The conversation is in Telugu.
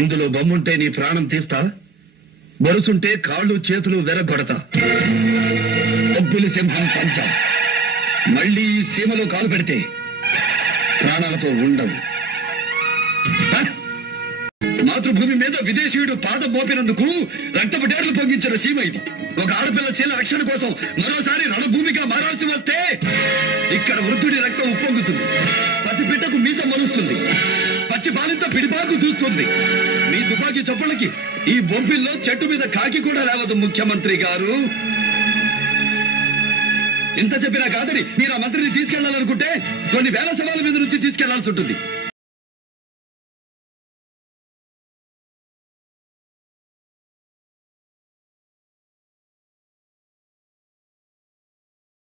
ఇందులో బొమ్ముంటే నీ ప్రాణం తీస్తా, బరుసుంటే కాళ్ళు చేతులు వెరగొడతా. బొబ్బిలి సింహం పంచం మళ్ళీ ఈ సీమలో కాలు పెడితే ప్రాణాలతో ఉండవు. మాతృభూమి మీద విదేశీయుడు పాదం మోపినందుకు రక్తపు డేర్లు పొంగించిన సీమ ఇది. ఒక ఆడపిల్ల శీల రక్షణ కోసం మరోసారి రణభూమిగా మారాల్సి వస్తే ఇక్కడ వృద్ధుడి రక్తం ఉప్పొంగుతుంది, పసిబిడ్డకు మీసం మలుస్తుంది, పచ్చి బాలింత పిడిపాకు చూస్తుంది. మీ తుపాకీ చప్పుళ్ళకి ఈ బొబ్బిల్లో చెట్టు మీద కాకి కూడా లేవదు ముఖ్యమంత్రి గారు. ఇంత చెప్పినా కాదని మీరు ఆ మంత్రిని తీసుకెళ్లాలనుకుంటే కొన్ని వేల సవాళ్ళ మీద నుంచి తీసుకెళ్లాల్సి ఉంటుంది.